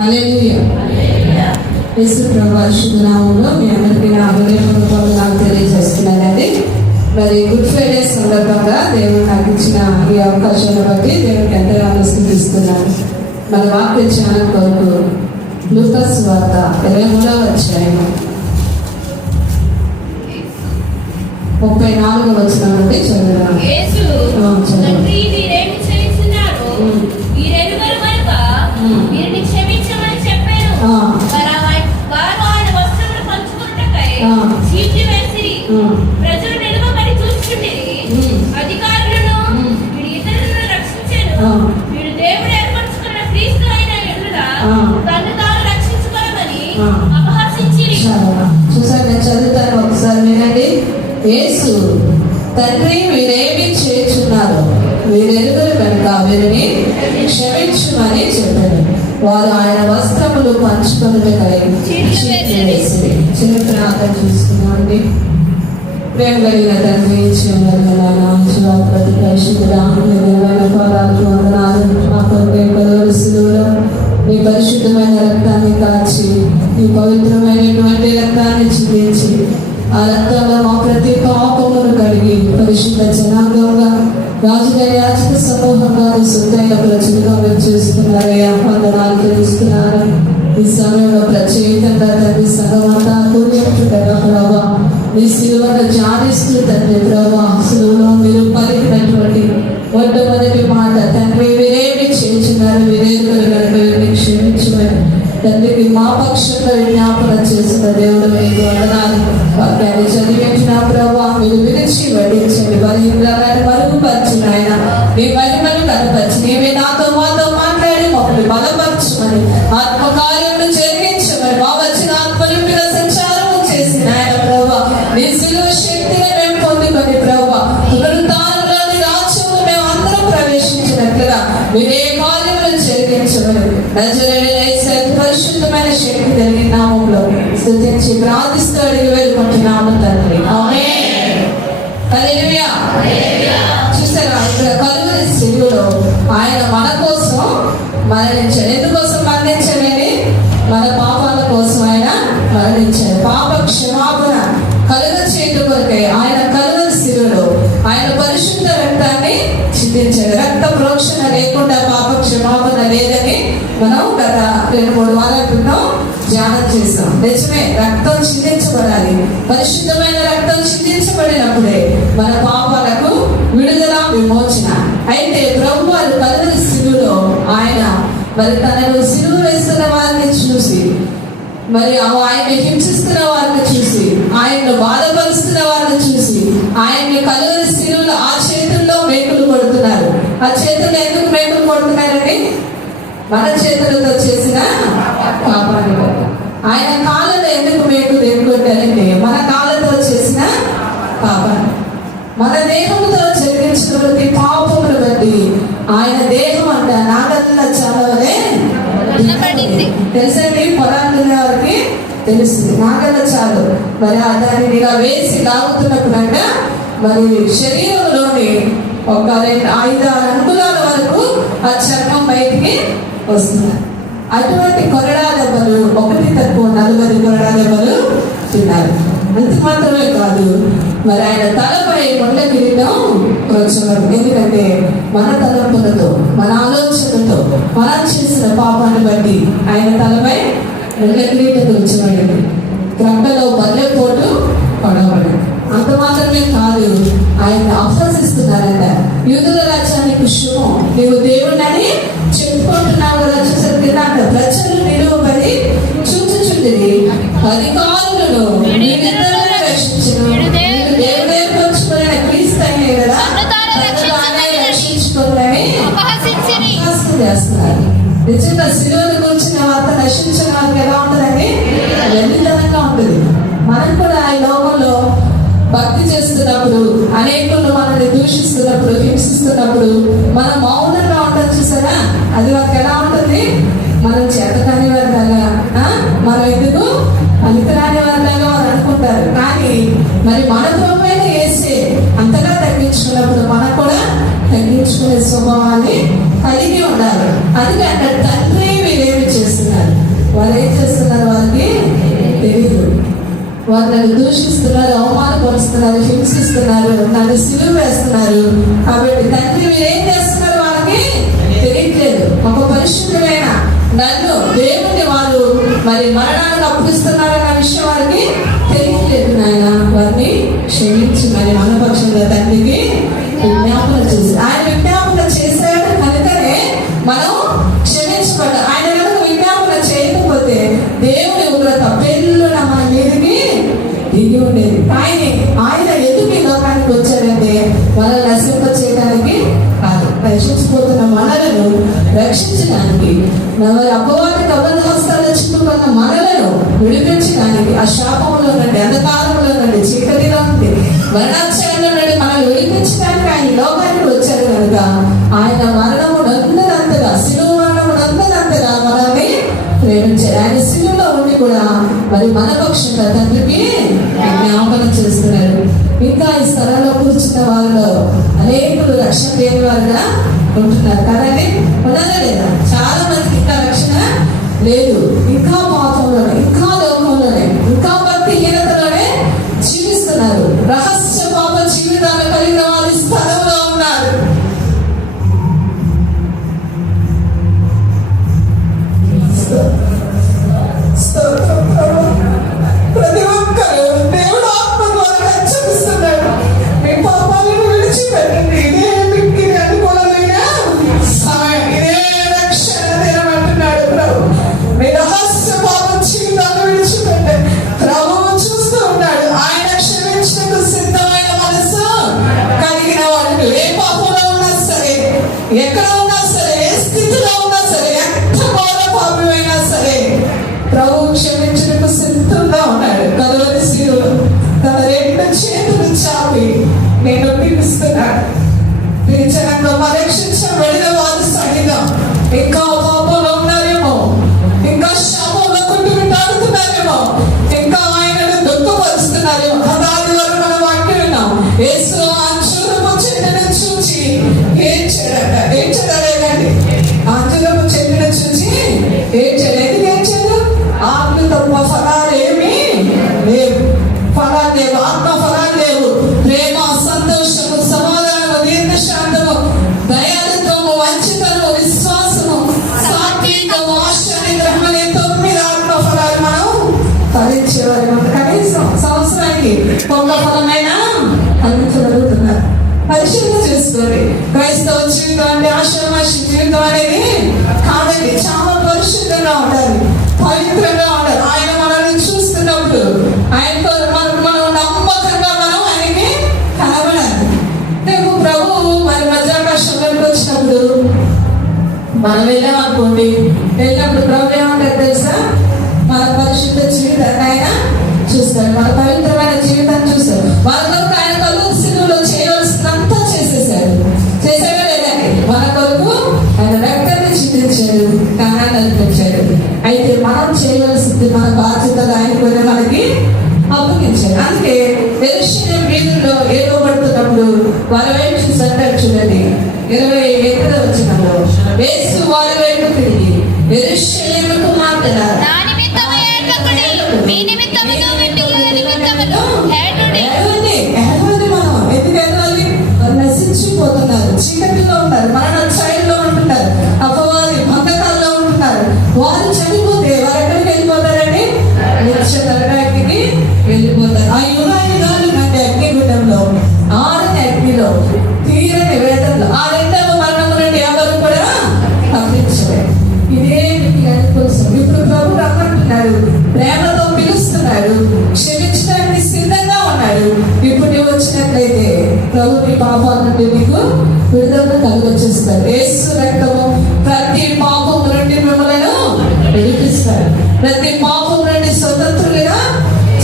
హల్లెలూయా. యేసు ప్రభువు శుభ నామములో మీ అందరికీ నా హృదయపూర్వకంగా నాకు తెలియజేస్తున్నానండి. మరి గుడ్ ఫ్రైడే సందర్భంగా దేవుడు నాకు ఇచ్చిన ఈ అవకాశాన్ని బట్టి దేవుడికి ఎంతగానో స్తుతిస్తున్నాను. మన వాక్య ధ్యానం కొరకు లూకా సువార్త 23వ అధ్యాయం 34వ వచనం నుండి చదువుదాం. చూసారు, నేను చదువుతాను ఒకసారి వినండి. యేసు, తండ్రి వీరేమి చేయుచున్నారు, వీరెరుగురు కనుక వీరిని క్షమించుమని చెప్పారు. వారు ఆయన వస్త్రములు పంచుకొనుటకై చీల్చివేసిరి. చిన్న ప్రార్థన చూస్తున్నామండి. ప్రేమ కలిగిన తండ్రి, ప్రతి పరిశుద్ధుడా పాదాలకు వందనాలు. మా కొరకు నీ పరిశుద్ధమైన రక్తాన్ని కాచి, నీ పవిత్రమైనటువంటి రక్తాన్ని చిందించి, ఆ రక్తంలో మా ప్రతి పాపమును కడిగి పరిశుద్ధ జనాంగంగా రాజుగారి యాచక సమూహంగా సొంతైన ప్రజలుగా మీరు చేస్తున్నారయ్యా. వందనాలు తెలుస్తున్నారు. ఈ సమయంలో ప్రత్యేకంగా తండ్రి సంఘమంతా కూర్చుంటున్నారా ప్రభా, మీ సిలువను ధ్యానిస్తూ తండ్రి ప్రభా, సిలువలో మీరు పలికినటువంటి మొట్టమొదటి మాట, తండ్రి వీరేమి చేస్తున్నారు, వీరేరుగరు కనుక వీరిని క్షమించమని తండ్రికి మా పక్షంలో విజ్ఞాపన చేసిన దేవుడు మీకు వందనాలు. వాక్యాన్ని చదివించిన ప్రభా, మీరు విరిచి వడ్డించండి, బలహీనలను మరుగుపరచిన ఆయన మీ మహిమను కనపరిచి నీవే నాతో మాతో మాట్లాడి మమ్మల్ని బలపరచమని, ఆత్మకార్యములు జరిగించమని, మా వచ్చిన ఆత్మలిపిన సంచారం చేసిన ఆయన ప్రభా, నీ సిలువ శక్తిని మేము పొందుకొని ప్రభా, పునరుత్థానంలోని రాజ్యంలో మేము అందరం ప్రవేశించినట్లుగా మీరే కార్యములు జరిగించమని నజరేయుడైన యేసు పరిశుద్ధమైన శక్తి కలిగిన నామములో స్తుతించి ప్రార్థిస్తూ అడిగి వేడుకుంటున్నాము తండ్రి. ఆమేన్. హల్లెలూయా. చూసారా, ఇక్కడ కలువరి శిలువలో ఆయన మన కోసం మరణించాడు. ఎందుకోసం మరణించాడండి? మన పాపాల కోసం ఆయన మరణించాడు. పాప క్షమాపణ కలుగ చేయడం కొరకై ఆయన కలువరి శిలువలో ఆయన పరిశుద్ధ రక్తాన్ని చిందించాడు. రక్త ప్రోక్షణ లేకుండా పాప క్షమాపణ లేదని మనం గత 2-3 వారాల క్రితం ధ్యానం చేస్తాం. నిజమే, రక్తం చిందించబడాలి. పరిశుద్ధమైన రక్తం చిందించబడినప్పుడే మన పాపాలకు విడుదల, విమోచన. అయితే ప్రభు వారు కలువరి శిలువలో ఆయన మరి తనను సిలువ వేస్తున్న వారిని చూసి, మరి ఆయన్ని హింసిస్తున్న వారిని చూసి, ఆయన్ను బాధపరుస్తున్న వారిని చూసి, ఆయన్ని కలువరి శిలువలో ఆ చేతుల్లో మేకులు కొడుతున్నారు. ఆ చేతుల్లో ఎందుకు మేకులు కొడుతున్నారండి? మన చేతులతో చేసిన పాపాన్ని బట్టి. ఆయన కాళ్ళలో ఎందుకు మేకులు ఎన్నుకుంటారంటే మన కాళ్ళతో చేసిన పాపాన్ని, మన దేహంతో జరిగించిన ప్రతి పాపమును బట్టి ఆయన దేహం అంట నాగల్ల చాలవలే తెలుసండి. పొలాలు వారికి తెలుస్తుంది నాగల్ల చాలు. మరి దాన్ని ఇలా వేసి లాగుతున్నప్పుడు అంట మరి శరీరంలోని ఒక 5-6 అంగుళాల వరకు ఆ చర్మం బయటికి వస్తుంది. అటువంటి కొరడా దెబ్బలు 1 తక్కువ 40 కొరడా దెబ్బలు తిన్నారు. అంత మాత్రమే కాదు, మరి ఆయన తలపై కొండ కిరీటం వచ్చేవాడు. ఎందుకంటే మన తలంపులతో, మన ఆలోచనలతో మనం చేసిన పాపాన్ని బట్టి ఆయన తలపై కొండ కిరీటం వచ్చేవాడు. ప్రక్కలో బల్లెపోటు పడవాడు. అంత మాత్రమే కాదు, ఆయన అపహసిస్తున్నారంట. యూదుల రాజ్యానికి శుభం, నీవు దేవుడని చెప్పుకుంటున్నావు కదా. చూసరికి నాకు ప్రజలు నిలువబడి చూచుచుండిరి, అధికారులను రక్షించును, దేవుడే పంచుకున్న క్రీస్తు అయినే కదా రక్షించుకోవాలని చేస్తున్నారు. నిజంగా శిలువను గురించిన వార్త నశించిన వారికి ఎలా ఉంటుందండి? వెల్లితనంగా ఉంటుంది. మనం కూడా ఈ లోకంలో భక్తి చేస్తున్నప్పుడు, అనేకులు మనల్ని దూషిస్తున్నప్పుడు, హింసిస్తున్నప్పుడు మనం మౌనంగా ఉంటాం చూసారా? అది వారికి ఎలా ఉంటుంది? మనం చేతకాని వారిలాగా, మనం ఎందుకు పనికిరాని వారిలాగా వారు అనుకుంటారు. కానీ మరి మన ప్రభువైన యేసే అంతగా తగ్గించుకున్నప్పుడు మనం కూడా తగ్గించుకునే స్వభావాన్ని కలిగి ఉండాలి. అందుకే అక్కడ తండ్రి వీరేమి చేస్తున్నారు, వారు ఏం చేస్తున్నారు వారికి తెలియదు. వారు నన్ను దూషిస్తున్నారు, అవమానపరుస్తున్నారు, హింసిస్తున్నారు, నన్ను సిలువ వేస్తున్నారు. కాబట్టి తండ్రి మీరేం చేస్తున్నారు వారికి తెలియట్లేదు. ఒక పరిశుద్ధమైన నన్ను దేవుని వారు మరి మరణానికి అప్పగిస్తున్నారన్న విషయం వారికి తెలియట్లేదు. నాయన వారిని క్షమించి మరి మన పక్షంగా తండ్రికి విజ్ఞాపన చేసి ఆయన విజ్ఞాపన చేశాడు కనుకనే మనం క్షమించబడ్డాం. ఆయన కనుక విజ్ఞాపన చేయకపోతే దేవుని ఉగ్రత పెళ్ళున మన మీదకి దిగి ఉండేది. ఆయన ఎందుకు ఈ లోకానికి వచ్చాడంటే మనల్ని నశింప చేయడానికి కాదు, రక్షించిపోతున్న మనలను రక్షించడానికి, మరి అపవాది కబల హస్తాల్లో చిక్కుకున్న మనలను విడిపించడానికి, ఆ శాపంలో నుండి, అంధకారంలో నుండి, చీకటిలో నుండి, మరణాక్షయంలో నుండి మనల్ని విడిపించడానికి ఆయన లోకానికి వచ్చారు కనుక ఆయన మరణము నందనంతగా, శిలువ మరణము నందనంతగా మనల్ని ప్రేమించారు. ఆయన శిలువలో ఉండి కూడా మరి మన పక్షంగా తండ్రికి జ్ఞాపన చేస్తున్నారు. ఇంకా ఈ స్థలంలో కూర్చున్న వాళ్ళలో అనేకులు రక్షణ లేని వారుగా ఉంటున్నారు కదండి, ఉన్నారా లేదా? చాలా మందికి ఇంకా రక్షణ లేదు. ఇంకా పాపంలోనే, ఇంకా లోకంలోనే, ఇంకా భక్తిహీనతలోనే జీవిస్తున్నారు. రహస్య పాప జీవితాలు కలిగిన వారి స్థలంలో ఉన్నారు. ప్రతి ఒక్కరు దేవుడు ఆత్మ ద్వారా హెచ్చరిస్తున్నాడు. మీ పాపాలను విడిచిపెట్టండి, ఇదే మీకు అనుకూలమైన సమయం, ఇదే రక్షణ దినం అంటున్నాడు ప్రభు. మీ రహస్య పాప జీవితాన్ని విడిచిపెట్టండి. ప్రభువు చూస్తూ ఉన్నాడు. ఆయన క్షమించడానికి సిద్ధమైన మనసు కలిగిన వాడు ఏ పాపంలో ఉన్నా సరే, ఎక్కడ ఉన్నా సరే, ఏ స్థితిలో ఉన్నా సరే, ఎంత ఘోర పాపమైనా సరే ప్రభు క్షమించడానికి సిద్ధంగా ఉన్నాడు. కదవరి శిలువలో తన రెండు చేతులు చాపి నేను పిలుస్తున్నాడు. నిజంగా పరీక్షించబడిన వారు సహితం ఇంకా పాపంలో ఉన్నారేమో, ఇంకా శాపంలో కొట్టుకుంటాడుతున్నారేమో, ఇంకా ఆయనను దుఃఖపరుస్తున్నారేమో. అదాది వరకు మన వాక్యం విన్నాం. యేసు అంచురపు చెట్టును చూచి ఏం చేయలేదండి. అంచురపు చెట్టును చూచి ఏం చేయలేదు. ఏం చేయదు? ఆత్మ తప్ప ఫలాలు ఏమీ లేవు. ఫలాలు లేవు, ఆత్మ ఫలాలు లేవు. ప్రేమ, సంతోషము, సమాధానము, దీర్ఘశాంతము, దయాళుత్వము, వంచితము, విశ్వాసము, సాత్వికము, ఆశ, నిగ్రహం అనే 9 ఆత్మ ఫలాలు మనం ఫలించేవారు. కనీసం సంవత్సరానికి ఒక్క ఫలమైనా అందుతున్నారు. పరిశీలన చేసుకోండి. క్రైస్తవ జీవితం అంటే ఆశ్రమాషి జీవితం అనేది కాదండి. చాలా పరిశుద్ధంగా ఉండాలి, పవిత్రంగా ఉండాలి. ఆయన మనల్ని చూస్తున్నప్పుడు ఆయనతో మనం నమ్మకంగా మనం ఆయనకి కనబడాలి. రేపు ప్రభు మరి మధ్యాకాశంలోకి వచ్చినప్పుడు మనం వెళ్ళామనుకోండి, వెళ్ళినప్పుడు ప్రభు ఏమంటారు తెలుసా? మన పరిశుద్ధ జీవితాన్ని ఆయన చూస్తాడు, మన పవిత్రమైన జీవితాన్ని చూస్తాడు. వాళ్ళ కొరకు ఆయన కలుగు సిలువలో చేయవలసినంతా చేశాడా లేదండి? మన కొరకు ఆయన రక్తాన్ని చిందించాడు, ప్రాణాన్ని అర్పించాడు. అయితే మనం చేయవలసింది, మన బాధ్యతలు ఆయన కూడా మనకి అప్పగించాడు. అందుకే యెరూషలేము వీధుల్లో ఏడవబడుతున్నప్పుడు వారి వైపు చూసి అంటారు చూడండి, 28వ వచనంలో, యేసు వారి వైపు తిరిగి యెరూషలేము కుమార్తెలారా నశించిపోతున్నారు, చీకటిలో ఉన్నారు, మరణ ఛాయల్లో ఉంటున్నారు, అపవాది బంధకాల్లో ఉంటున్నారు. వారు చనిపోతే వారు ఎక్కడికి వెళ్ళిపోతారండి? నిత్య నరకానికి వెళ్ళిపోతారు. ఆ యుగాలు అంటే అగ్నిగుండంలో, ఆరని అగ్నిలో, తీరని వేదంలో, ఆ 2వ మరణం నుండి ఎవరు కూడా తప్పించలేదు. ఇదే మీకు అనుకోసం ఇప్పుడు ప్రభు రమ్మంటున్నాడు, ప్రేమతో పిలుస్తున్నాడు, క్షమించడానికి సిద్ధంగా ఉన్నాడు. ఇప్పుడు నువ్వు వచ్చినట్లయితే ప్రభు నీ పాపాల నుండి నీకు విడుదల కలుగొచ్చేస్తాడు. యేసు రక్తము ప్రతి పాపం నుండి మిమ్మల్ని విడిపిస్తాడు, ప్రతి పాపం నుండి స్వతంత్రులుగా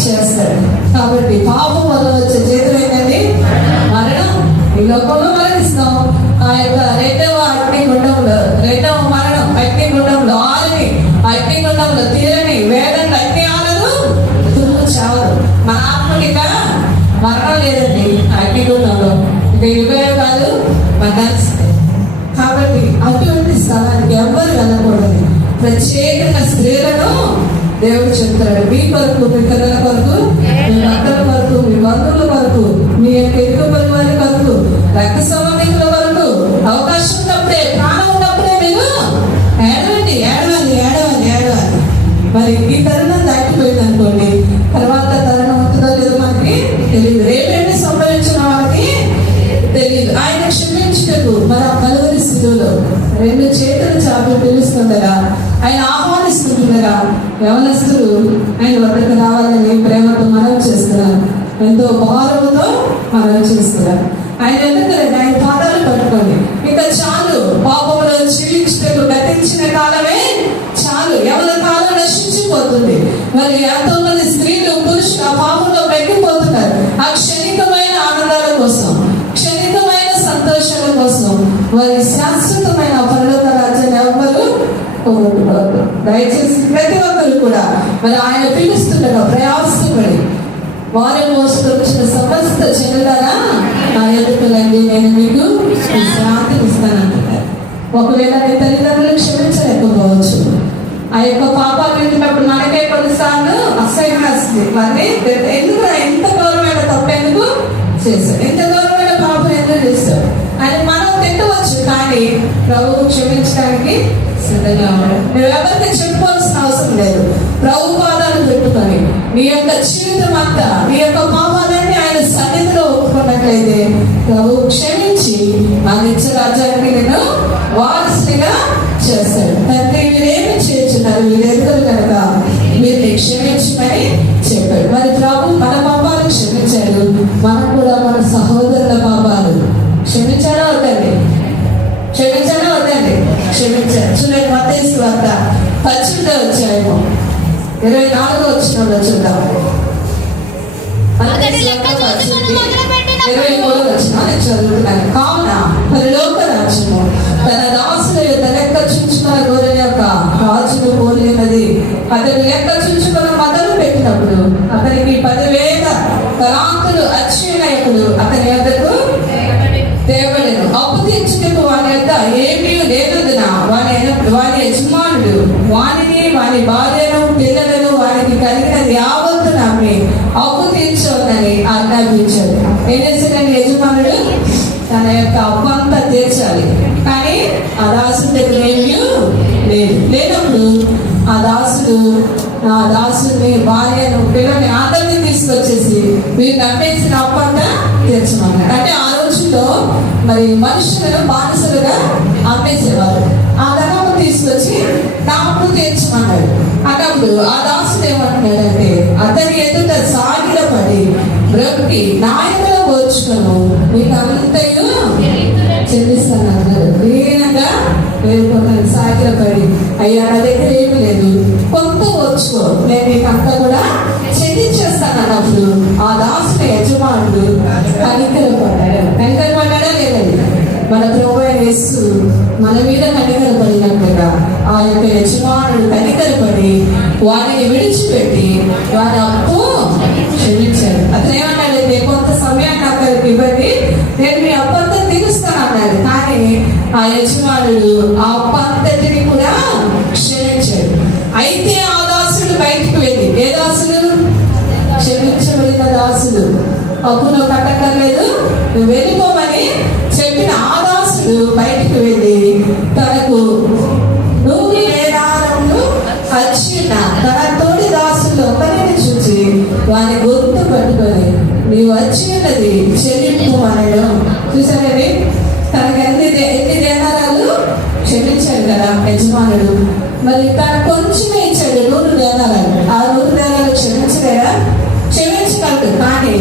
చేస్తాడు. కాబట్టి పాపం వల్ల వచ్చే జీతం ఏంటండి? మరణం. ఈ లోకంలో మరణిస్తాం. ఆ యొక్క 2వ అగ్నిగుండంలో, 2వ మరణం అగ్నిగుండంలో, ఆరని అగ్నిగుండంలో, తీరని వేదంలో అగ్ని ఆలదు, తుమ్ము చావదు. మన ఆత్మకి మరణం లేదండి అగ్నిగుండంలో. ఇక యుగాలు మరణాల్సిందే. కాబట్టి అటువంటి స్థలానికి ఎవ్వరు వెళ్ళకూడదు. ప్రత్యేకంగా స్త్రీలను దేవుడు చెప్తాడు. మీ కొరకు, మీ పిల్లల కొరకు, మీ భర్తల కొరకు, మీ బంధువుల కొరకు, మీ యొక్క ఇరుగు పొరుగు వారి కొరకు, రక్త సంబంధికుల వరకు అవకాశం ఉన్నప్పుడే, ప్రాణం ఉన్నప్పుడే మీరు ఏడవండి, ఏడవాలి, ఏడవాలి, ఏడవాలి. మరి ఈ తరుణం దాటిపోయింది అనుకోండి, తర్వాత తరుణం ఉంటుందో లేదో మనకి తెలియదు. రేపేమి సంభవించిన వాళ్ళకి తెలియదు. ఆయన క్షమించుటకు మన కలువరి స్థితిలో 2 చేతులు చాపి పిలుస్తుండగా, ఆయన ఆహ్వానిస్తుండగా యవనస్తులు ఆయన వద్దకు రావాలని ప్రేమతో మనం చేస్తున్నారు, ఎంతో భారముతో మనం చేస్తున్నారు. ఆయన ఎందుకంటే ఆయన పాదాలు పట్టుకోండి. ఇక చాలు, పాపంలో జీవించుటకు గతించిన కాలమే చాలు. యవన కాలం నశించిపోతుంది. మరి ఎంతో మంది స్త్రీలు, పురుషులు ఆ పాపంలో వెక్కిపోతున్నారు. ఆ క్షణికమైన ఆనందాల కోసం, క్షణికమైన సంతోషాల కోసం వారి శాశ్వతమైన పరలోక రాజ్యాన్ని ఎవ్వరు కోరుకోరు. దయచేసి ప్రతి ఒక్కరు కూడా మరి ఆయన పిలుస్తుండగా ప్రయాసపడి వారి మోసుకొచ్చిన సమస్త జనులారా నా ఎదుటి రండి, నేను మీకు శాంతిని ఇస్తానంటున్నారు. ఒకవేళ మీ తల్లిదండ్రులు క్షమించలేకపోవచ్చు. ఆ యొక్క పాపాలు వింటున్నప్పుడు మనకే కొన్నిసార్లు అసహ్యం వస్తుంది. మరి ఎందుకు ఎంత గౌరవమైన తప్పు ఎందుకు చేశారు, ఎంత గౌరవమైన పాపం ఎందుకు చేస్తారు అని మనం తిట్టవచ్చు. కానీ ప్రభువు క్షమించడానికి సిద్ధంగా ఉన్నాడు. నువ్వు ఎవరికి చెప్పుకోవాల్సిన అవసరం లేదు. ప్రభు పాదాలు పెట్టుకొని నీ యొక్క జీవితం అంతా, నీ యొక్క పాపాలన్నీ ఆయన సన్నిధిలో ఒప్పుకున్నట్లయితే ప్రభు క్షమించి ఆ నిత్య రాజ్యానికి నేను వారసునిగా చేస్తాడు. తండ్రి వీరేమి చేస్తున్నారు, వీరెందరూ కనుక వీరిని క్షమించమని చెప్పాడు. మరి ప్రభు మన పాపాలు క్షమించాడు, మనం కూడా మన సహోదరుల పాపాలు క్షమించాడా వద్దండి, క్షమించాడా వద్దండి, క్షమించాడు. చూడండి మత్తయి వార్త 18వ అధ్యాయము 24వ వచనంలో చూద్దాం. 23వ వచనాన్ని చదువుతున్నాను. కావున పరలోక రాజ్యము తన దాసుల యొక్క లెక్క చుంచుకున్న గొర్రెల యొక్క రాజును పోలినది. అతను లెక్క చుంచుకున్న మొదలు పెట్టినప్పుడు అతనికి 10,000 తలాంతులు అచ్చునప్పుడు అతని యొద్దకు తేవడెను. అప్పు తీర్చుటకు వాని యొద్ద ఏమీ లేనందున వాని యజమానుడు వానిని, వాని భార్యను, పిల్లలను, వానికి కలిగినది యావత్తు అమ్మి అప్పు తీర్చవద్దని ఆజ్ఞాపించాడు. ఏం చేశాడండి యజమానుడు? తన యొక్క అప్పు అంతా తీర్చాలి. కానీ ఆ దాసుడి దగ్గర ఏమీ లేనప్పుడు ఆ దాసుని భార్యను, పిల్లల్ని అందరినీ తీసుకొచ్చేసి వీరిని అమ్మేసిన అప్పు అంతా తీర్చమన్నాడు. అంటే ఆ రోజుల్లో మరి మనుషులను బానిసలుగా అమ్మేసేవారు. ఆ ధనము తీసుకొచ్చి నా అప్పు తీర్చమన్నాడు. అన్నప్పుడు ఆ దాసుడు ఏమంటున్నాడంటే, అతని ఎదుట సాగిలపడి బ్రొక్కి నాయకులు ఓర్చుకోను మీకు అంతయు చెల్లిస్తాను అన్నారు. దీనంగా వేరుకున్నాను. సాగిలపడి అయ్యా నా దగ్గర ఏమి లేదు, కొంత ఓర్చుకో, నేను మీకు అంతా కూడా చెల్లించేస్తాను అన్నప్పుడు ఆ దాసుల యజమానుడు కనికరపడ్డాడా లేదండి? మన ప్రభువైన యేసు మన మీద కనికరపడినట్టుగా ఆ యొక్క యజమానుడు కనికరపడి వారిని విడిచిపెట్టి వారి అప్పు క్షమించాడు. అతను ఏమన్నాడంటే, కొంత సమయాన్ని అక్కడికి ఇవ్వండి, నేను మీ అప్పు అంతా తీరుస్తాను అన్నాడు. కానీ ఆ యజమానుడు ఆ అప్పు అంతటిని కూడా క్షమించాడు. అయితే ఆ దాసుడు బయటికి వెళ్ళి, ఏ దాసుడు? క్షమించబడిన దాసుడు. అప్పు నువ్వు కట్టక్కర్లేదు, నువ్వు వెళ్ళిపోమని చెప్పిన ఆ దాసుడు బయటికి వెళ్ళి తనకు 100 దేనారములు వచ్చిన తన తోడి దాసులు ఒకరిని చూసి వాని గొంతు పట్టుకొని నీవు వచ్చి ఉన్నది చెల్లింపు అనడం. చూసారండి, తనకు ఎన్ని దేనారాలు క్షమించాడు కదా యజమానుడు. మరి తను కొంచెమే ఇచ్చాడు, 100 దేనారాలు. ఆ 100 దేనారాలు క్షమించలేదా? క్షమించగలడు. కానీ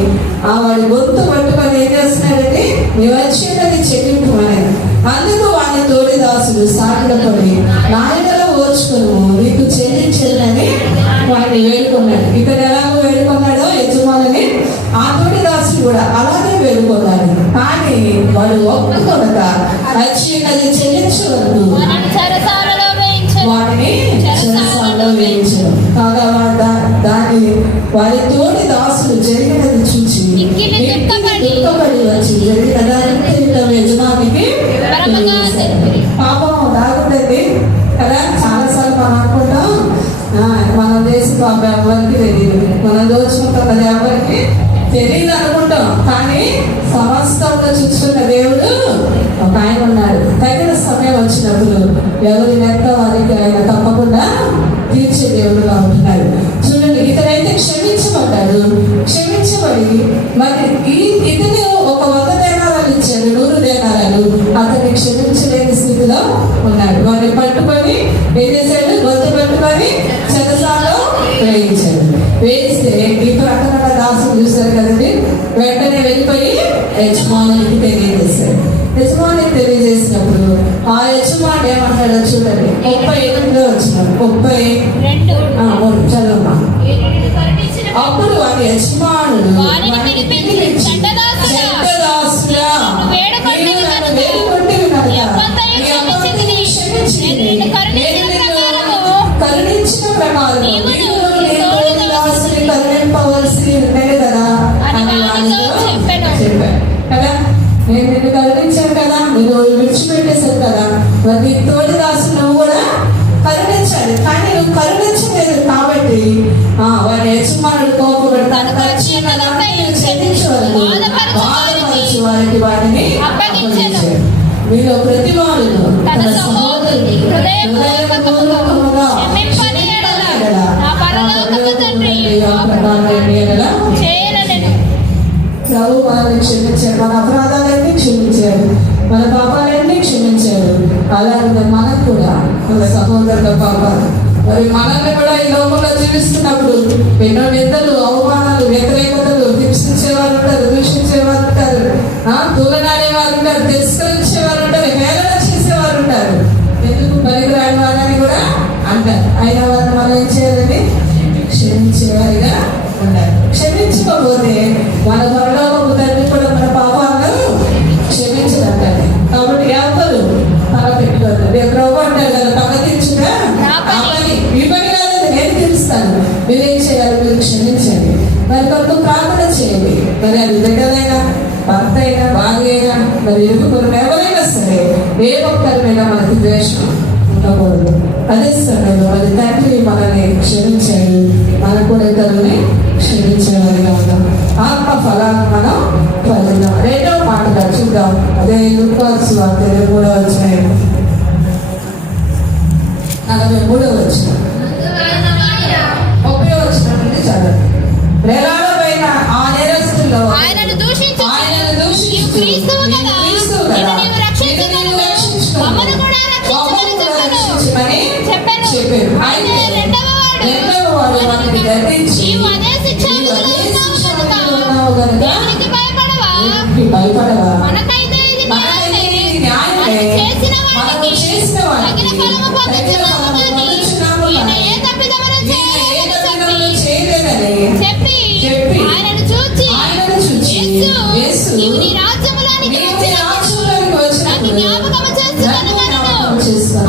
ఆ వాడి గొంతు పట్టుకొని ఏం చేస్తున్నాడంటే, నీవు వచ్చేది చెల్లింపు అనేది. అందుకు వాని తోడి దాసుడు సాగిలపడి నాయనలో ఓర్చుకును నీకు చెల్లించేదని వాడిని వేడుకున్నాడు. ఇక్కడ ఎలాగో వేడుకున్నాడో యజమానుని, ఆ తోడి దాసుడు కూడా అలాగే వేడుకున్నాడు. కానీ వాడు ఒప్పుకొనక వచ్చేది చెల్లించవద్దు వాడిని చెరసాలలో వేయించారు. కాగా దాని వారి తోటి దాసులు జరిగినది చూసి దుఃఖపడి వచ్చి జరిగిన దాని యజమానికి పాపం దాగుతుంది కదా. చాలాసార్లు మనం ఎవరికి తెలియదు, మనం దోచుకుంటున్నది ఎవరికి తెలియదు అనుకుంటాం. కానీ సమస్తంలో చూసుకున్న దేవుడు ఒక ఆయన ఉన్నాడు. తగిన సమయం వచ్చినప్పుడు ఎవరి లెక్క వారికి ఆయన తప్పకుండా తీర్చే దేవుడుగా ఉంటున్నాడు. చూడండి, ఇతనైతే క్షమించబడ్డాడు. క్షమించబడి మరి ఇతను ఒక 100 దేనారాలు ఇచ్చాడు, 100 దేనారాలు. అతన్ని క్షమించలేని స్థితిలో ఉన్నాడు. వారిని పట్టుకొని ఏం చేశాడు? గొంతు పట్టుకొని చెరసాలలో వేయించాడు. వేయిస్తే ఈ ప్రకటన దాసులు చూశారు కదండి, వెంటనే వెళ్ళిపోయి యజమానికి తెలియజేశాడు. యజమానికి తెలియజేసినప్పుడు ఆ యజమాని ఏమంటాడో చూడండి. 38 వచ్చినాడు. 32 చదవమ్మా. అప్పుడు వారి యజమానుడు కరుణించిన ప్రకారం కరుణింపవలసి ఉండేది కదా అని చెప్పాడు కదా. నేను నిన్ను కరుణించాను కదా, నేను విడిచిపెట్టేశాను కదా, మరి నీ తోటి దాసు నువ్వు కూడా కరుణించాలి. కానీ నువ్వు కరుణించలేదు కాబట్టి వారి యజమానుడు కోపపడతాను బాధపరచు వారికి వాటిని అప్పగించాడు. మీలో ప్రతి వాడు తన సహోదరుని ప్రభు మనల్ని క్షమించాడు. మన అపరాధాలన్నీ క్షమించాడు, మన పాపాలన్నీ క్షమించాడు. అలాగే మనకు కూడా మన సహోదరుల పాపాలు మరి మనల్ని కూడా ఈ లోకంలో జీవిస్తున్నప్పుడు ఎన్నో నిందలు, అవమానాలు, వ్యతిరేకతలు, హింసించేవారు ఉంటారు, దూషించేవారు ఉంటారు, తూలనాడేవారు ఉంటారు, తిరస్కరించేవారు ఉంటారు, హేళన చేసేవారు ఉంటారు. ఎందుకు పనికిరాని వారని కూడా అంటారు. అయినా వారిని మనం ఏం చేయాలని? క్షమించేవారిగా ఉండాలి. క్షమించకపోతే మన పరలోకపు తండ్రి కూడా మన పాపాలను క్షమించదంటారు. కాబట్టి ఎవరు తల పెట్టుకోరు. ప్రభు అంటారు కదా, పగ తీర్చుగా ఈ పని కాదు, నేను తీరుస్తాను, మీరేం చేయాలి? మీరు క్షమించండి. మరి కొంత ప్రార్థన చేయండి. మరి అది బిడ్డలైనా, భర్త అయినా, భార్య అయినా, మరి ఎదుగుకున్న ఎవరైనా సరే ఏ ఒక్కరి మీద మనకి ద్వేషం ఉండకూడదు. అదే సమయంలో మరి తండ్రి మనల్ని క్షమించాడు, మనకు కూడా ఇతరులని క్షమించేవారిగా ఉన్నాం. ఆత్మ ఫలాన్ని మనం పొందుదాం. 2వ మాటగా చూద్దాం. అదే లూకాసు వార్త 23వ అధ్యాయం 43వ వచనం 30వ వచనం నుండి చదవండి. నేరాలపైన ఆ నేరస్తుల్లో ఆయనను దూషించు క్రీస్తువు కదా, నీవు రక్షించుమని చెప్పాను. ఆయన రెండవ వాడు వాటిని గద్దించి, నీవు అదే శిక్ష ఉన్నావు గనుక దేవునికి భయపడవా? మనకైతే ఇది న్యాయమే, చేసిన వాడికి తగిన ఫలము పొందుచున్నాము. ఈయన ఏ తప్పిదమును చేయలేదని చెప్పి ఆయనను చూచి, యేసు నీవు నీ రాజ్యములోనికి నాకు జ్ఞాపకము చేసుకొనెను.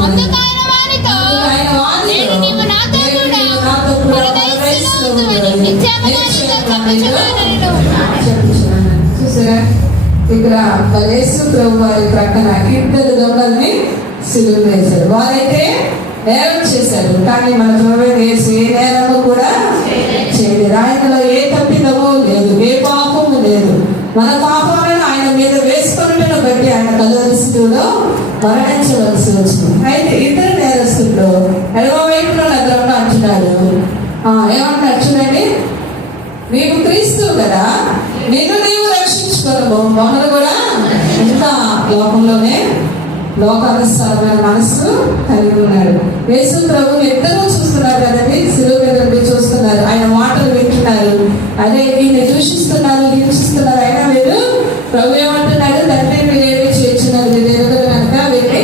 అందుకు ఆయన వారితో, నేడు నీవు నాతో కూడా పరదేశిలో ఉందువని నిశ్చయముగా నీతో చెప్పుచున్నాను. చూసారా, ఇక్కడ యేసు ప్రభు వారి ప్రక్కన 2 దొంగల్ని సిలువ వేశారు. వారైతే నేరం చేశారు, కానీ మన ప్రభు యేసు ఏ నేరము కూడా చేయలేదు. ఆయనలో ఏ తప్పిదము లేదు, ఏ పాపము లేదు. మన పాపాలను ఆయన మీద వేసుకున్నట్టును బట్టి ఆయన కలువరి స్థితిలో మరణించవలసి వచ్చింది. అయితే ఇద్దరు నేరస్తుల్లో ఎడమ వైపులో నగరంలో అంటున్నాడు. ఏమంటారు చూడండి, నీవు క్రీస్తువు కదా, నిన్ను నీవు రక్షించుకోను. మమ్మల్ని కూడా ఇంకా లోకంలోనే లోకానుసారమైన మనస్సు కలిగి ఉన్నాడు. యేసు ప్రభు ఇద్దరు చూస్తున్నారు కదండి, సిలువ మీద చూస్తున్నారు, ఆయన మాటలు వింటున్నారు. అదే ఈయన దూషిస్తున్నారు, హింసిస్తున్నారు. అయినా వీరు ప్రభు ఏమంటున్నాడు? తండ్రి మీరేమి చేస్తున్నారు, మీరు ఎదుగుదల కనుక వీరిని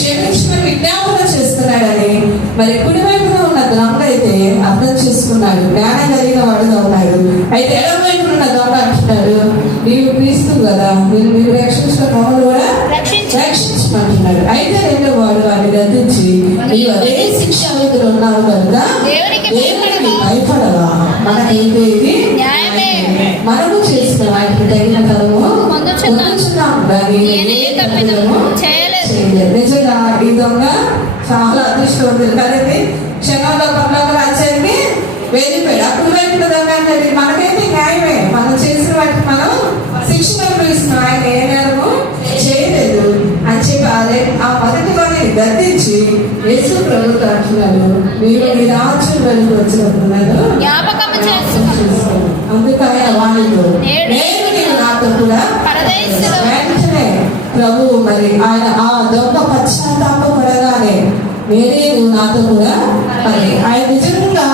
క్షమించమని విజ్ఞాపన చేస్తున్నాడని. మరి కుడివైపున ఉన్న దొంగ అయితే అర్థం చేసుకున్నాడు, జ్ఞానం కలిగిన వాడుగా ఉన్నాడు. అయితే ఎడమ వైపున ఉన్న దొంగ అంటున్నాడు, నీవు క్రీస్తువు కదా, మీరు రక్షించుకున్న మమ్మల్ని కూడా రక్షించమంటున్నాడు. అయితే 2వ వాడు వాడిని గద్దించి, నీవు అదే శిక్ష దగ్గర ఉన్నావు కనుక దేవునికి భయపడవా? మనకైతే ఇది మనము చేసిన వాటికి తగిన ఫలము పొందుచున్నాము కానీ చేయలేదు. నిజంగా ఈ దొంగ చాలా అదృష్టవంతులు కదండి. క్షణంలో పరలోక రాజ్యాన్ని వెళ్ళిపోయాడు. అప్పుడు వైపు దొంగ మనకైతే న్యాయమే, మనం చేసిన వాటికి మనం శిక్షణ అనుభవిస్తున్నాం. ఆయన ఏ నేరము చేయలేదు అని చెప్పి ఆ మొదటి వారిని గద్దించి యేసు ప్రభుత్వం అంటున్నాడు, మీరు మీ రాజ్యం వెళ్తూ వచ్చినట్టున్నారు. అందుకు ఆయన వాళ్ళతో నేను నీకు నాతో కూడా వెంటనే ప్రభు మరి ఆయన ఆ దొంగ పశ్చాత్తాపడగానే నేనే నువ్వు నాతో కూడా మరి ఆయన నిజంగా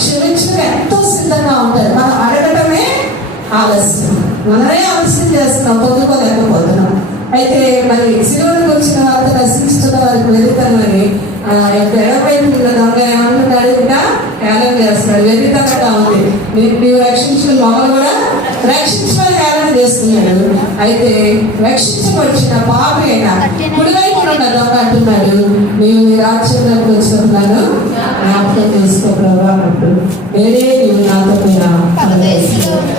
క్షమించడం ఎంతో సిద్ధంగా ఉంటారు. మనం అడగటమే ఆలస్యం, మనమే ఆలస్యం చేస్తున్నాం, పొందుకోలేకపోతున్నాం. అయితే మరి శిలువకు వచ్చిన వార్త నశించుతున్న వారికి వెళ్తామని ఎడవైపు దొంగ ఏమంటున్నాడు, ఇంకా హేళన చేస్తున్నాడు. వెళ్తామట ఉంది, నీవు రక్షించిన మమ్మల్ని కూడా రక్షించమని హేళన చేస్తున్నాడు. అయితే రక్షించవచ్చిన పాపి అయినా కుడివైపు ఉన్న దొంగ అంటున్నాడు, నీవు నీ రాజ్యంలోకి వచ్చినాను జ్ఞాపకం చేసుకో ప్రభు అన్నట్టు నేనే నీవు నాతో కూడా.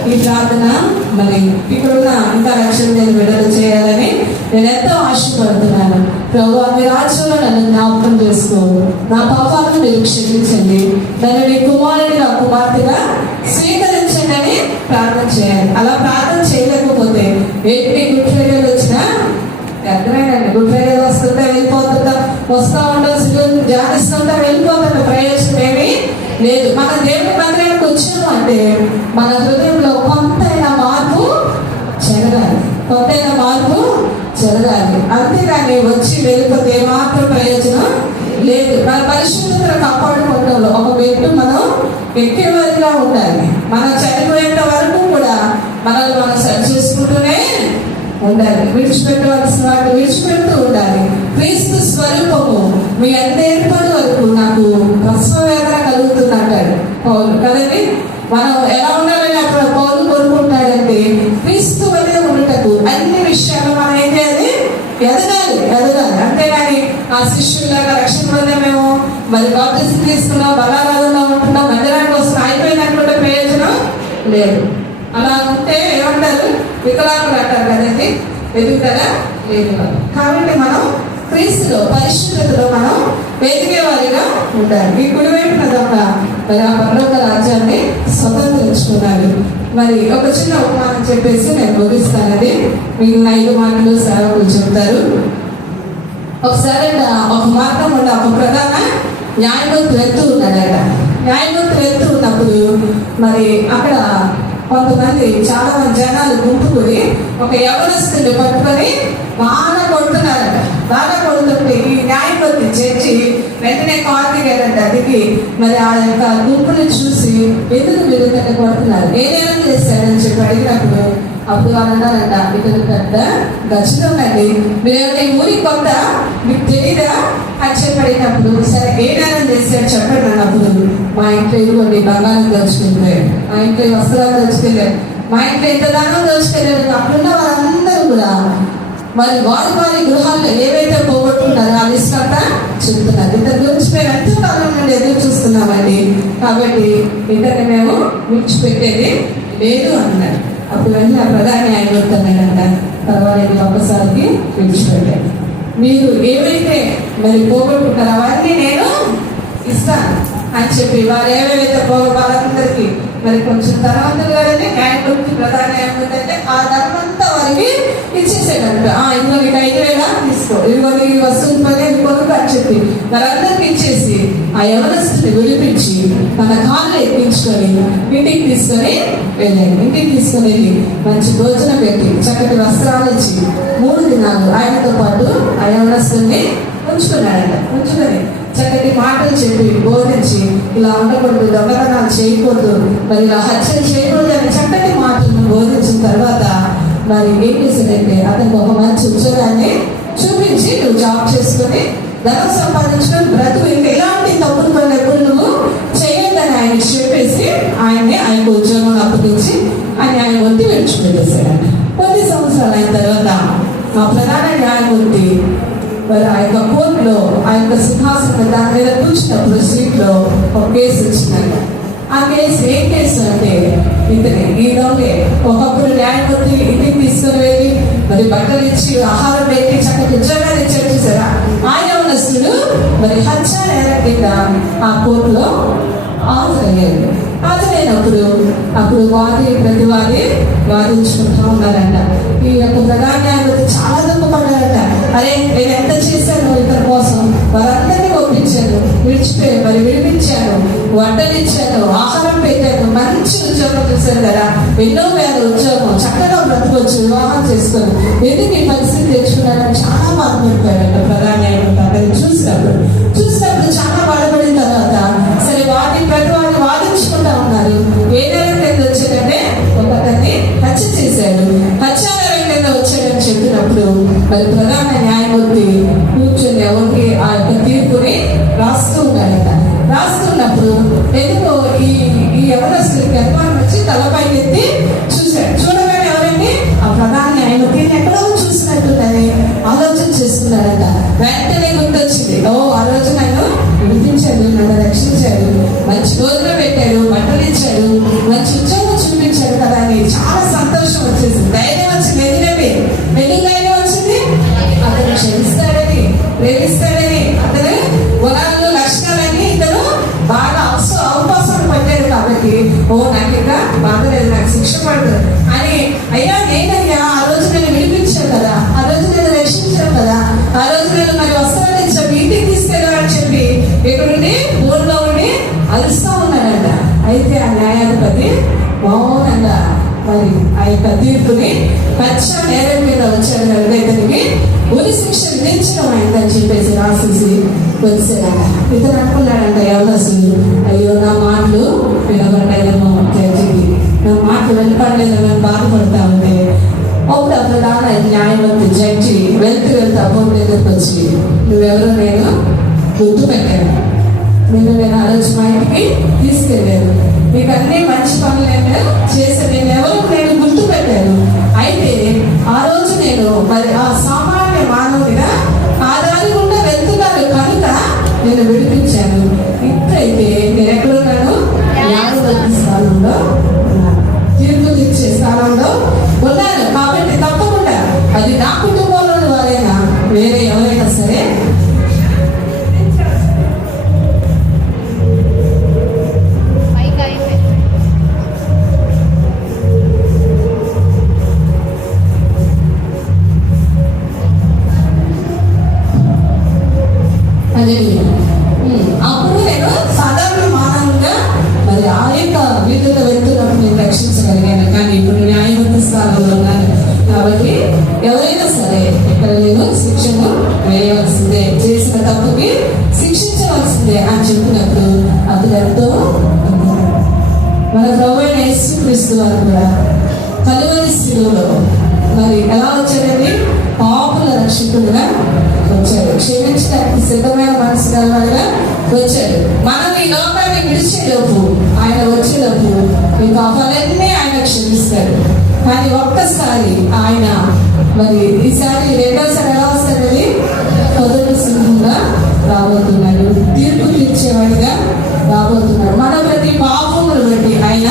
ఈ ప్రార్థన మరి ఇక్కడున్న ఇంకా రక్షణ నేను విడుదల చేయాలని నేను ఎంతో ఆశపడుతున్నాను. ప్రభు మీ రాజ్యంలో నన్ను జ్ఞాపకం చేసుకో, నా పాపాలను మీరు క్షమించండి, నన్ను మీ కుమారుడిగా కుమార్తెగా స్వీకరించండి అని ప్రార్థన చేయాలి. అలా ప్రార్థన చేయలేకపోతే ఏంటి గుడ్ ఫ్రైడేలు వచ్చినా అర్థమైందండి. గుడ్ ఫ్రైడేలు వస్తుంటే వెళ్ళిపోతుందా, వస్తూ ఉంటాం, శిలువను ధ్యానిస్తుంటా వెళ్ళిపోతుందా, ప్రయోజనం ఏమీ లేదు. మన దేవుని మందిరానికి వచ్చాము అంటే మన హృదయంలో కొంతైనా మార్పు జరగాలి, కొంతైనా మార్పు జరగాలి. అంతేగాని వచ్చి వెళ్ళిపోతే మాత్రం ప్రయోజనం లేదు. మన పరిశుభ్రతను కాపాడుకోవడంలో ఒక వ్యక్తి మనం ఎక్కేవారిగా ఉండాలి. మనం చనిపోయేంత వరకు కూడా మనల్ని మనం సరి చేసుకుంటూనే ఉండాలి. విడిచిపెట్టవలసిన వాటిని విడిచిపెడుతూ ఉండాలి. క్రీస్తు స్వరూపము మీ అంతేర్పడి వరకు నాకు ప్రసవేదన కలుగుతుంది అంటాడు పౌలు కదండి. మనం ఎలా ఉండాలని అక్కడ పౌలు కోరుకుంటాడంటే క్రీస్తు వలె ఉండటకు అన్ని విషయాలు మనం ఏం చేయాలి, ఎదగాలి. అంతేగాని ఆ శిష్యులాగా రక్షణ వల్ల మేము మరి బాప్తిసం తీసుకున్నాం, బలారాధనలో ఉంటున్నాం, మందిరానికి వస్తున్నాం, అయిపోయినటువంటి ప్రయోజనం లేదు. అలా ఉంటే ఏమంటారు, వికలాంగులు అంటారు కదండి, ఎదుగుతారా లేదు. కాబట్టి మనం క్రీస్తులో పరిశుద్ధతలో మనం ఎదిగే వారిగా ఉండాలి. ఈ కుడివైపున దొంగ మరి ఆ పరలోక రాజ్యాన్ని స్వతంత్రించుకున్నాడు. మరి ఒక చిన్న ఉపమానం చెప్పేసి నేను ముగిస్తానని, మిగిలిన 5 మాటలు సేవకులు చెప్తారు. ఒకసారి ఒక మార్గం ఉండే ఒక ప్రధాన న్యాయమూర్తి వెళ్తూ ఉన్నాడట. న్యాయమూర్తి వెళ్తూ ఉన్నప్పుడు మరి అక్కడ కొంతమంది చాలా మంది జనాలు గుంపుకుని ఒక యవనస్తుని పట్టుకొని బాగా కొడుతున్నారట. బాగా కొడుతుంటే ఈ న్యాయమూర్తి జడ్జి వెంటనే కారు దిగి మరి ఆ యొక్క గుంపుని చూసి ఎందుకు విధంగా కొడుతున్నారు, ఏదైనా చేశాడని చెప్పి అడిగినప్పుడు అప్పుడు వాళ్ళు అన్నారంట, ఇతను పెద్ద ఖచ్చితండి, మీరు ఈ ఊరికి కొత్త, మీకు తెలీదా అని చెప్పి అడిగినప్పుడు సరే ఏదైనా చేశాడు చెప్పండి అన్నప్పుడు మా ఇంట్లో ఇదిగోండి బంగారం దోచుకెళ్ళాడు, మా ఇంట్లో వస్త్రాలు దోచుకెళ్ళాడు, మా ఇంట్లో ఇంత దానం దోచుకెళ్ళాడు. అప్పుడున్న వాళ్ళందరూ కూడా మరి వారి గృహాల్లో ఏవైతే పోగొట్టుకున్నారో ఆ లిస్ట్ అంతా చెప్తున్నారు. ఇతను గురించి మేము ఎంతో కాలం నుండి ఎదురు చూస్తున్నామండి, కాబట్టి ఇతన్ని మేము విడిచిపెట్టేది లేదు అన్నారు. అప్పుడు వెళ్ళి ఆ ప్రధాని అయిపోతున్నాడంట, పర్వాలేదు ఒక్కసారికి విడిచిపెట్టాడు, మీరు ఏవైతే మరి పోగొట్టుకుంటారో అవన్నీ నేను ఇస్తాను అని చెప్పి వారు ఏవైతే వాళ్ళందరికీ మరి కొంచెం ధనవంతులు కదండి, న్యాయమూర్తి ప్రధాన న్యాయమూర్తి అంటే ఆ ధనమంతా వారికి ఇచ్చేసేటంట. ఇందులో నీకు 5,000 తీసుకో, ఇదిగో నీ వస్తువులతోనే కొనుక్కు అని చెప్పి వారందరికి ఇచ్చేసి ఆ యవనస్తుని విడిపించి తన కాళ్ళు ఎక్కించుకొని ఇంటికి తీసుకొని వెళ్ళాడు. ఇంటికి తీసుకొని వెళ్ళి మంచి భోజనం పెట్టి చక్కటి వస్త్రాలు ఇచ్చి 3 దినాలు ఆయనతో పాటు ఆ యవనస్తుని ఉంచుకున్నాడంట. ఉంచుకొని చక్కటి మాటలు చెప్పి బోధించి ఇలా ఉండకూడదు, దొంగతనాలు చేయకూడదు, మరి ఇలా హత్యలు చేయకూడదు అని చక్కటి మాటలను బోధించిన తర్వాత మరి ఏం చేశాడంటే అతనికి ఒక మంచి ఉద్యోగాన్ని చూపించి నువ్వు జాబ్ చేసుకుని ధనం సంపాదించుకొని బ్రతుకు, ఇంకా ఎలాంటి తప్పులు పనులు ఎప్పుడు నువ్వు చేయొద్దని ఆయన చెప్పేసి ఆయనకు ఉద్యోగం అప్పగించి ఆయన ఒత్తి విడిచిపెట్టేశాడంట. కొన్ని సంవత్సరాలు అయిన తర్వాత మా ప్రధాన న్యాయమూర్తి మరి ఆ యొక్క కోర్టులో ఆ యొక్క సింహాసనం దాని మీద కూర్చున్నప్పుడు సీట్లో ఒక కేసు వచ్చిందంట. ఆ కేసు ఏం కేసు అంటే ఇతని ఈ దొంగే ఒకప్పుడు న్యాయమూర్తి ఇంటికి తీసుకుని వెళ్ళి మరి బట్టలు ఇచ్చి ఆహారం పెట్టి చక్కటి ఉద్యోగాలు ఇచ్చారు చూసారా, ఆ యవనస్తుడు మరి హత్య నేరం కింద ఆ కోర్టులో హాజరయ్యారు. హాజరైనప్పుడు అప్పుడు ప్రతి వారి వాదించుకుంటూ ఉన్నారంట. ఈ యొక్క ప్రధాన న్యాయమూర్తి చాలా దుఃఖపడ్డారట. అరే నేను ఎంత చేశాను ఇతని కోసం, వారందరినీ ఒప్పించాను, విడిపించాను, వంటలు ఇచ్చాను, ఆహారం పెట్టాను, మంచి ఉద్యోగం చూశాను కదా, ఎన్నో వేల ఉద్యోగం, చక్కగా బ్రతకొచ్చు, వివాహం చేసుకొని ఎందుకు ఈ పరిస్థితి తెచ్చుకున్నారని చాలా బాధపడిపోయారంట ప్రధాన న్యాయమూర్తి. అతను చూసినప్పుడు చాలా బాధపడిన తర్వాత సరే ప్రతి వారిని వాదించుకుంటా ఉన్నారు. ఏ నేరం కింద వచ్చాడంటే ఒకరిని హత్య చేశాడు, హత్యా నేరం కింద వచ్చాడని చెప్పినప్పుడు మరి ప్రధాన న్యాయమూర్తి కూర్చొని ఎవరికి ఆ యొక్క తీర్పుని రాస్తూ ఉన్నారట. రాస్తున్నప్పుడు ఎందుకో ఈ ఎవరస్తులకి అనుమానం వచ్చి తలపై ఎత్తి చూశాడు. చూడగానే ఎవరండి ఆ ప్రధాన న్యాయమూర్తిని ఎక్కడో చూసినట్టుందని ఆలోచన చేసుకున్నారట. వెంటనే గుర్తొచ్చింది, ఆ రోజు నన్ను విడిపించాడు, నన్ను రక్షించాడు, మంచి భోజనం పెట్టాడు, బట్టలు ఇచ్చాడు, మంచి ఉద్యోగం చూపించాడు కదా అని చాలా సంతోషం వచ్చేసింది. ధైర్యం వచ్చింది. ఎందుకు ధైర్యం వచ్చింది? అతను క్షమిస్తాడని, ప్రేమిస్తాడని, అతను గుణాలు లక్షణాలని ఇతను బాగా అవకాశం పట్టాడు కాబట్టి నాకు ఇంకా బాధ లేదు, నాకు శిక్ష పడదు అని. అయ్యా నేనయ్యా ఆ రోజు నేను విడిపించాను కదా, ఆ రోజు నేను రక్షించాను కదా, ఆ రోజు నేను మరి వస్త్రాలు ఇచ్చాను, ఇంటికి తీసుకెళ్ళాలని చెప్పి ఇక్కడుండి ఊళ్ళో ఉండి అలుస్తూ ఉన్నాడంట. అయితే ఆ న్యాయాధిపతి మౌనంగా మరి ఆ యొక్క తీర్పుని హత్యా నేరం మీద వచ్చాడు కనుక ఇతనికి ఉరి శిక్ష విధించడం అయిందని చెప్పేసి రాసేసి వచ్చాడంట. ఇతను అనుకున్నాడంట ఎవరసలు, అయ్యో నా మాటలు వినబడలేదేమో జడ్జికి, నా మాటలు వినపడలేదేమో బాధపడతా ఉంటే అప్పుడు ప్రధాన న్యాయమూర్తి జడ్జి వెళ్తూ అప్పుడు దగ్గరకు వచ్చి నువ్వెవరో నేను గుర్తు పెట్టాను, నేను ఆ రోజు మా ఇంటికి తీసుకెళ్ళాను, మీకు అన్ని మంచి పనులు నేను చేశాను, నేను గుర్తు పెట్టాను. అయితే ఆ రోజు నేను మరి ఆ సామాన్య మానవుడిగా ఆ దాని గుండా వెళ్తున్నాను కనుక నేను విడిపించాను. ఇప్పుడైతే నేను ఎక్కడున్నాను? న్యాయమూర్తి స్థానంలో ఉన్నాను, తీర్పు తీర్చే స్థానంలో ఉన్నాను. కాబట్టి తప్పకుండా అది నా కుటుంబంలోని వారైనా వేరే ఎవరైనా సరే అప్పుడు నేను సాధారణ మానవుగా మరి ఆ యొక్క వీధుల్లో వెళ్తున్నప్పుడు నేను రక్షించగలిగాను. కానీ ఇప్పుడు న్యాయమూర్తి స్థానంలో ఉన్నాను కాబట్టి ఎవరైనా సరే ఇక్కడ నేను శిక్షను వేయవలసిందే, చేసిన తప్పుకి శిక్షించవలసిందే అని చెప్పినప్పుడు అతను ఎంతో మన ప్రభువైన యేసుక్రీస్తు వారు కూడా కలువరి శిలువలో మరి ఎలా వచ్చాడండి? పాపుల రక్షకుడుగా వచ్చాడు, క్షమించడానికి సిద్ధమైన మనసు గలవాడుగా వచ్చాడు. మనం ఈ లోకాన్ని విడిచేలోపు ఆయన వచ్చేలోపు ఈ పాపాలన్నీ ఆయన క్షమిస్తాడు. కానీ ఒక్కసారి ఆయన మరి ఈసారి రెండోసారి ఎలా వస్తాడని మొదటి సింహంగా రాబోతున్నాడు, తీర్పు తీర్చేవాడిగా రాబోతున్నాడు. మన ప్రతి పాపములు బట్టి ఆయన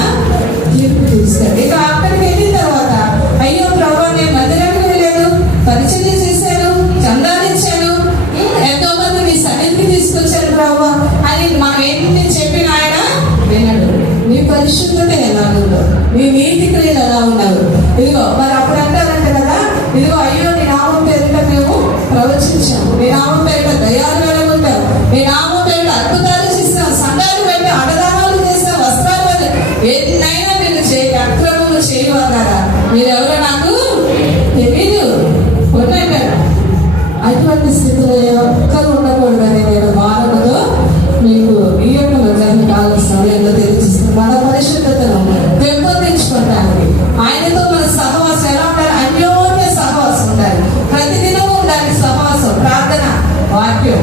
తీర్పు తీస్తాడు. ఇక అక్కడికి వెళ్ళిన తర్వాత అయ్యో ప్రభు నేను మందిరానికి వెళ్ళాను, పరిచయం చేశాను, చందాలు ఇచ్చాను, ఎంతో మంది మీ సన్నిధికి తీసుకొచ్చాను ప్రభు అని మనం ఏంటి చెప్పిన ఆయన వినడు. నీ పరిశుద్ధత ఎలా ఉందో, నీ నీతి క్రియలు ఎలా ఉన్నావు. ఇదిగో మరి అప్పుడు అంటారంట కదా, ఇదిగో అయ్యో నీ నామం పేరిట మేము ప్రవచించాము, నీ నామం పేరిట దయాలు వెళ్ళగొట్టాము, నీ నామం పేరిట అద్భుతాలు చేస్తాం, సంఘాలు పెట్టి అన్నదానాలు చేస్తాం, వస్త్రాలు ఎన్నైనా మీరు అక్రమములు చేయవన్నారా, మీరెవరో నాకు తెలీదు ఉన్నాయి కదా. అటువంటి స్థితిలో ఒక్కరు ఉండకూడదని నేను మానవులతో మీకు ఈ యొక్క మధ్యాహ్న కాల సమయంలో తెలియజేస్తున్నాను. మన పరిశుద్ధతను పెంపొందించుకోవడానికి ఆయనతో మన సహవాసం ఎలా ఉండాలి? అన్యోన్య సహవాసం ఉండాలి, ప్రతిదినం ఉండాలి సహవాసం, ప్రార్థన, వాక్యం,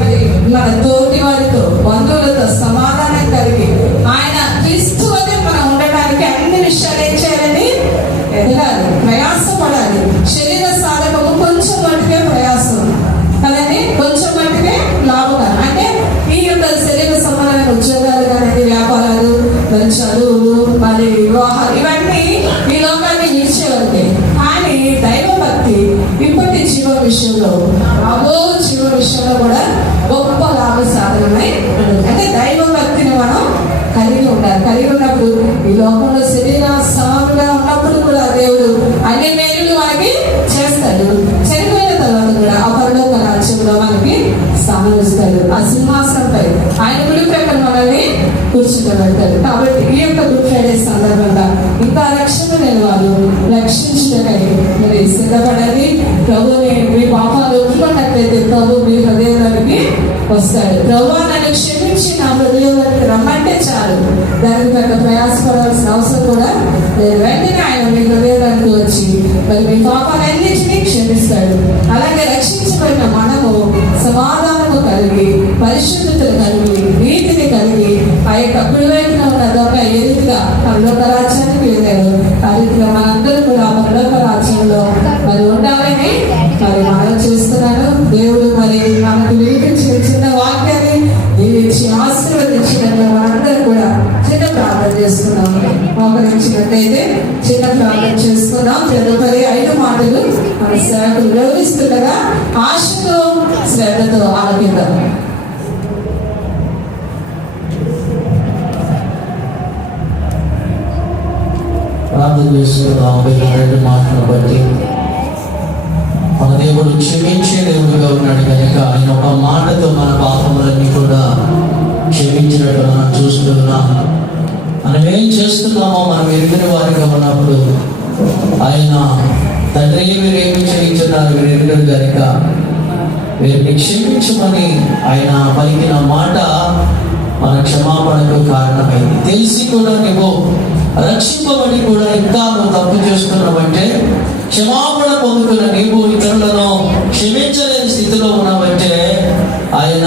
మరి మన తోటి వారితో బంధువులతో సమాధానం కలిగి ఆయన క్రీస్తు వద్ద మనం ఉండడానికి అన్ని విషయాలు ఏం చేయాలని ఎదగాలి, ప్రయాసపడాలి. శరీర సాధకము కొంచెం మట్టుకే ప్రయాసం కదండి, కొంచెం మట్టుకే లాభం. అంటే ఈ యొక్క శరీర సంబంధమైన ఉద్యోగాలు కానీ, వ్యాపారాలు, మరి చదువులు, మరి వివాహాలు, ఇవన్నీ ఈ లోకాన్ని నిలిచేవాళ్ళే. కానీ దైవభక్తి ఇప్పటి జీవ విషయంలో, అగో జీవ విషయంలో కూడా గొప్ప లాభ సాధనమై ఉంటుంది. అంటే దైవభక్తిని మనం ఆ సింహాసనంపై ఆయన కుడి ప్రక్కన మనల్ని కూర్చుంటబెడతాడు. కాబట్టి ఈ యొక్క గుడ్ ఫ్రైడే సందర్భంగా ఇంకా రక్షణ లేని వారు రక్షించుటకై మరి సిద్ధపడండి. ప్రభుని మీ పాపాలు ఒప్పుకున్నట్లయితే ప్రభు మీ హృదయంలోనికి వస్తాడు. ప్రభు నన్ను క్షమించి నా హృదయంలోకి రమ్మంటే చాలు, దానికి పెద్ద ప్రయాసపడాల్సిన అవసరం కూడా లేదు. వెంటనే ఆయన మీ హృదయంలోకి వచ్చి మరి మీ పాపాలన్నింటినీ క్షమిస్తాడు. అలాగే రక్షించబడిన మనము సమాధానము కలిగి, పరిశుద్ధతలు కలిగి, నీతిని కలిగి ఆ యొక్క కుడివైపున ఉన్న దొంగ ఏ రీతిగా పరలోక రాజ్యానికి వెళ్ళారు, ఆ రీతిగా మనందరూ కూడా పరలోక రాజ్యంలో మరి ఉండాలని మరి మనం చేస్తున్నాను. దేవుడు మరి మనకు వినిపించిన చిన్న వాక్యాన్ని దీవించి ఆశీర్వదించినట్లు మనందరూ కూడా చిన్న ప్రార్థన చేసుకున్నాము. మోకరించినట్లయితే చిన్న ప్రార్థన చేసుకున్నాం. తదుపరి 5 మాటలు మన సేవకులు వివరిస్తుండగా ఆశతో శ్రద్ధతో ఆలకిద్దాం. ప్రార్థన చేస్తున్నాం. 2 మాటలు బట్టి మన దేవుడు క్షమించే దేవుడుగా ఉన్నాడు కనుక ఆయన ఒక మాటతో మన పాపములన్నీ కూడా క్షమించినట్టు మనం చూస్తున్నాం. మనం ఏం చేస్తున్నామో మనం ఎరుగని వారిగా ఉన్నప్పుడు ఆయన తండ్రి మీరేమి చేయించున్నారు మీరు ఎరుగరు కనుక వీరిని క్షమించమని ఆయన పలికిన మాట మన క్షమాపణకు కారణమైంది. తెలిసి కూడా నువ్వు రక్షింపబడి కూడా ఇంకా నువ్వు తప్పు చేస్తున్నావంటే, క్షమాపణ పొందుకున్న నీవు ఇతరులను క్షమించలేని స్థితిలో ఉన్నావంటే, ఆయన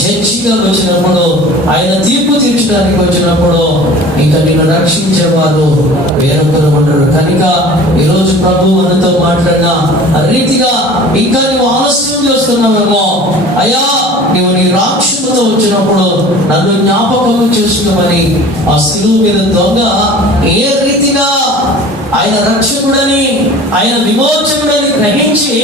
జడ్జిగా వచ్చినప్పుడు, ఆయన తీర్పు తీర్చడానికి వచ్చినప్పుడు ఇంకా నిన్ను రక్షించేవారు వేరొకరు ఉండరు. కనుక ఈరోజు ప్రభు మనతో మాట్లాడిన రీతిగా ఇంకా నువ్వు ఆలస్యం చేస్తున్నావేమో, అయ్యా నువ్వు నీ రాక్షసుతో వచ్చినప్పుడు నన్ను జ్ఞాపకం చేసుకోమని ఆ శిలువ మీద దొంగ ఏ రీతిగా ఆయన రక్షకుడని, ఆయన విమోచకుడని గ్రహించి